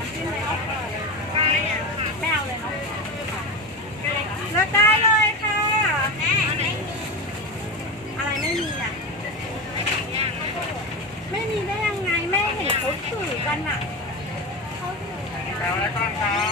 น้ำจิ้มเลยเนะไม่ได้เลอะไรไม่มีอะ ไม่มีได้ยังไงแม่เห็นเขาสื่อกันอะเขาแล้วแล้วก็ครับ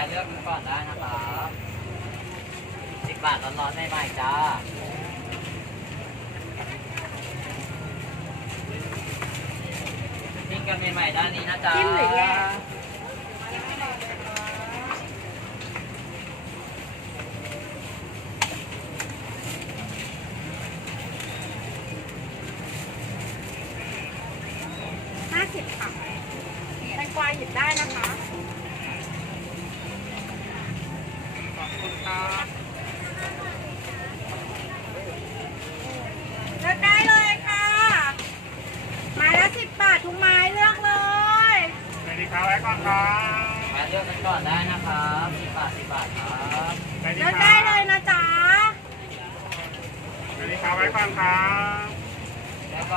ะเลือกดูก่อนได้นะครับสิบบาทร้อนๆใหม่ๆจ้าทิ้งกันใหม่ๆด้านนี้นะจ๊ะมหรืาสิบควาหิบได้นะคะ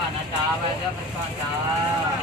อนนะจ๊ะไปเรื่องกันก่อนจ้า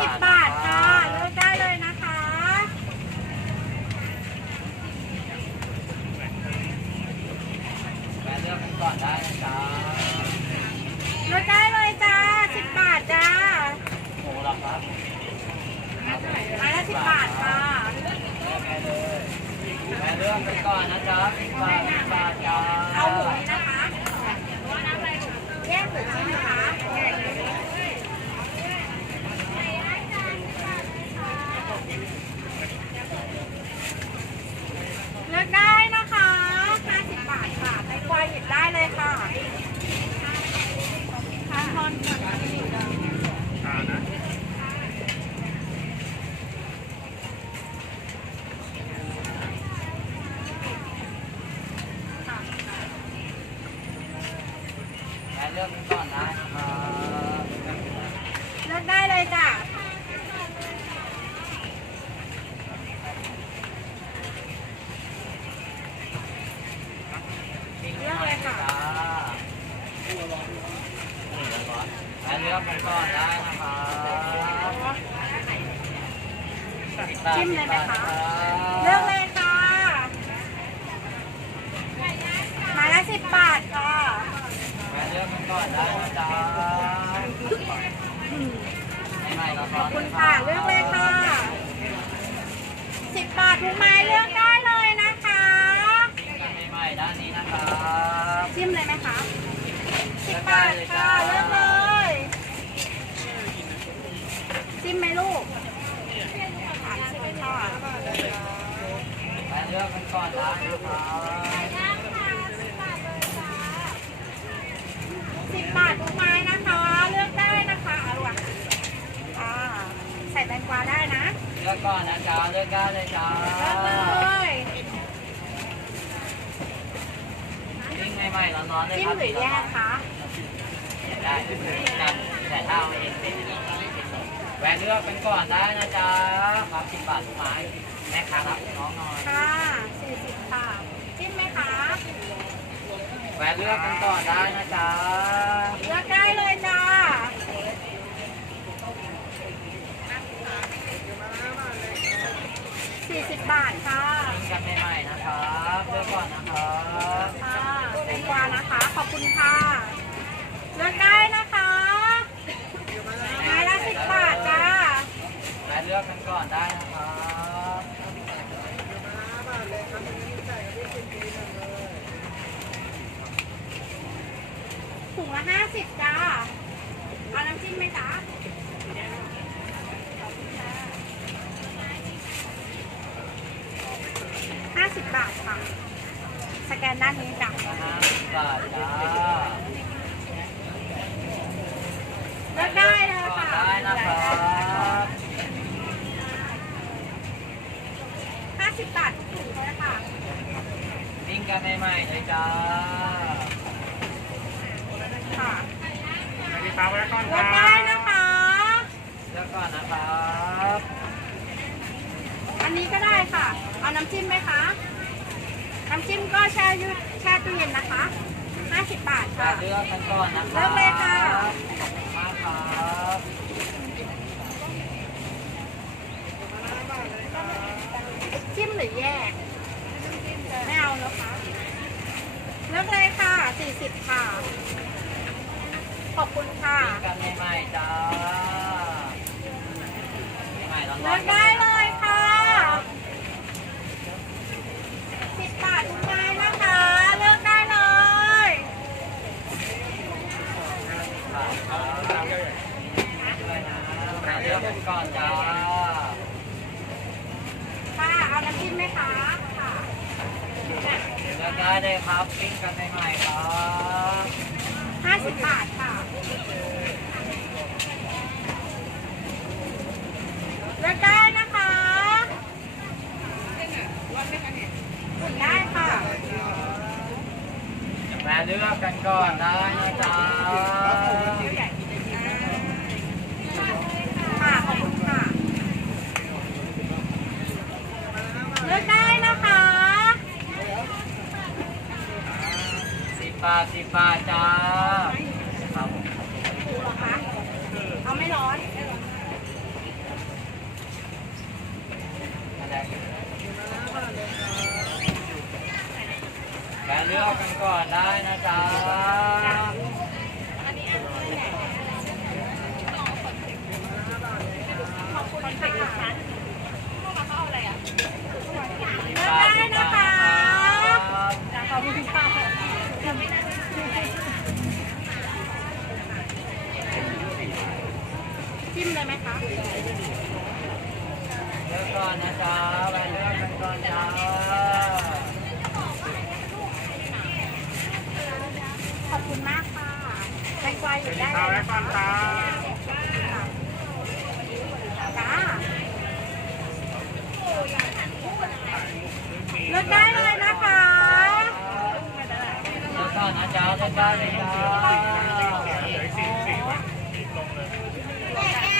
บาท อนๆขอบคุณค่ะเลือกเลยค่ะสิบบาททุกไม้เลือกได้เลยนะคะใหม่ๆด้านนี้นะครับจิ้มเลยไหมคะสิบบาทค่ะเลือกเลยจิ้มไหมลูกสามสิบค่ะแม่เลือกกันก่อนได้นะครับ สิบบาททุกไม้นะคะ เลือกได้นะคะเอาล่ะอ่าใส่แตงกวาได้นะ เลือกก่อนนะจ๊ะ เลือกได้เลยจ้าเลือกเลยปิ้งใหม่ๆร้อนๆเลยจิ้คมรับหรือแยกคะได้แต่แต่ถ้าเอาเองเป็นแวะเลือกกันก่อนได้นะจ๊ะครับสิบบาททุกไม้แม่ค้ารับน้องหน่อยค่ะสี่สิบค่ะจิ้มไหมคะแวะเลือกกันก่อนได้นะจ๊ะ เลือกได้เลยจ้าสี่สิบบาทค่ะ ปิ้งกันใหม่ๆนะครับเลือกก่อนนะครับ ค่ะแตงกวานะคะ ขอบคุณค่ะ เลือกได้นะคะไม้ละสิบบาทจ้า แวะเลือกกันก่อนได้นะครับ ถุงละ ห้าสิบจ้า เอาน้ำจิ้มไหมจ๊ะห้าสิบบาทค่ะ สแกนด้านนี้จ้ะห้าสิบบาทจ้าเลือกได้เลยค่ะ ได้นะครับห้าสิบบาททุกเลยค่ะปิ้งกันใหม่ๆเลยจ้า ค่ะ มีปลาไว้ก่อนเลืคอกรัได้บนะคะเลือกก่อนนะครับอันนี้ก็ได้ค่ะ เอาน้ำจิ้มไหมคะ น้ำจิ้มก็แช่ยูแช่ตู้เย็นนะคะ 50 บาทแวะค่ะ เลือกกันก่อนนะครับเลือกเลยค่ะ ขอบคุณมากครับจิ้มหรือแยก ไม่เอาแล้วคะเลือกเลยค่ะ 40 ค่ะ ขอบคุณค่ะกันใหม่ๆจ้าใหม่ๆร้อนๆ เลือกได้เลยค่ะ10บาททุกไม้นะคะ เลือกได้เลยบาทครับด้วยนะแวะเลือกกันก่อนจ้าค่ะ เอาน้ำจิ้มไหมคะ ค่ะ เลือกได้เลยครับปิ้งกันใหม่ๆครับ 50 บาทค่ะ เลือกได้นะคะอุ่นได้ค่ะ แวะเลือกกันก่อนได้นะจ๊ะ ค่ะ ขอบคุณค่ะ เลือกได้นะคะ สิบบาทจ้าครับถูกหรอคะเอาไม่ร้อนแวะเลือกกันก่อนได้นะจ๊ะขอบคุณค่ะสิเลืบอกบาทได้ มเลยไหมคะเดี๋ยวก่อนนะจ๊ะแวนเลือกกันก่อนจ้าขอบคุณมากค่ะแตงกวาอยู่ได้เลยนะคะจ้าเลือกได้เลยนะคะเดี๋ยวก่อนนะจ๊ะเลือกได้เลยจ้า แม่แก้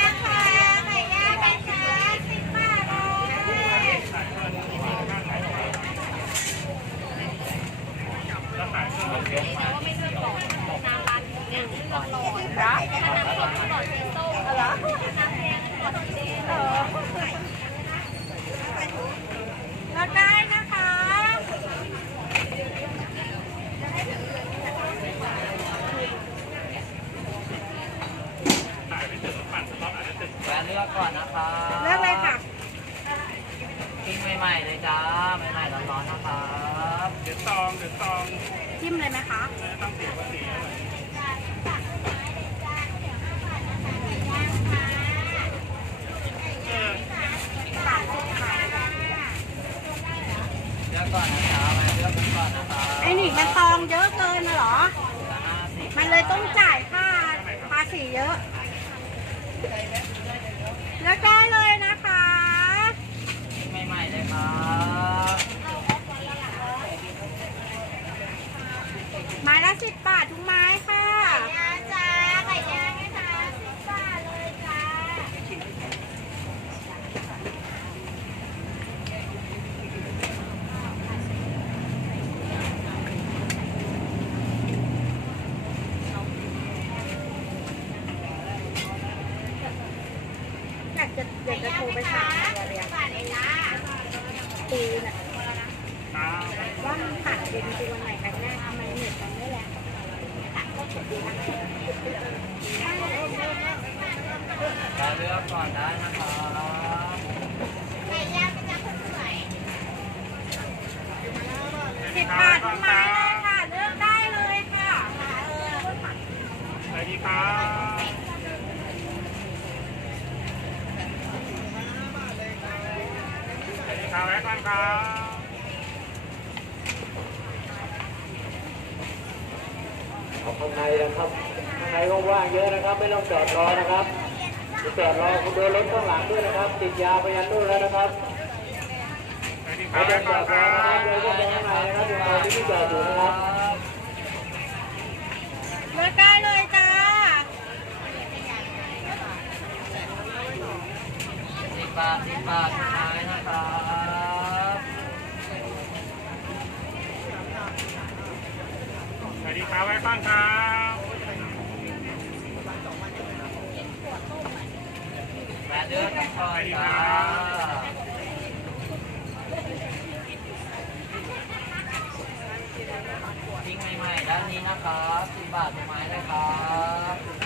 รอเออเลือกได้นะคะ ขายไม่ถึงปั่นสต็อกอาจจะถึง แวะเลือกก่อนนะคะ เลือกเลยค่ะ ปิ้งใหม่ๆเลยจ้าใหม่ๆร้อนๆนะครับ เดือดซองเดือดซอง จิ้มเลยไหมคะ ต้องเสียภาษีอะไรเออ สามสิบค่ะ เลือกก่อนนะจ๊ะแวะเลือกกันก่อน นะคะไอหนิมันตองเยอะเกินน่ะเหรอละห้าสิบมันเลยต้องจ่ายค่าภาษีเยอะเลือกได้เลยนะคะปิ้งใหม่ๆเลยครับไม้ละสิบบาททุกไม้ค่ะไก่ย่างจ้าไก่ย่างนะคะสิบบาทเลยจ้า อยากจะอยากจะโทรไปถามอะไรเลยอะปีน่ะ ตา ว่ามันผ่านเป็นจริงวันไหนกันแน่ทำไมเน็ตมันไม่แรง แวะเลือกก่อนได้นะครับ สิบบาททุกไม้เลยค่ะเลือกได้เลยค่ะสวัสดีครับสวัสดีครับแว้ก่อนครับเอาข้างในนะครับข้างในว่างๆเยอะนะครับ ไม่ต้องจอดรอนะครับจะจอดรอคุณเดินรถข้างหลังด้วยนะครับ ติดยาไปยันนู่นแล้วนะครับสวัสดีคไม่รับต้แว้องจก่ออนดครรัอบนะครับเดินเข้าไปข้างในนะครับ อยู่ตรงที่จอดอยู่นะครับ เลือกได้เลยจ้า สิบบาทสิบบาทสุดท้ายนะครับ สวัสดีครับแว้ก่อนครับ แวะเลือกกันก่อนจ้าปิ้งใหม่ๆด้า นี้นะครับสิบบาทสุดท้ายเลยครับ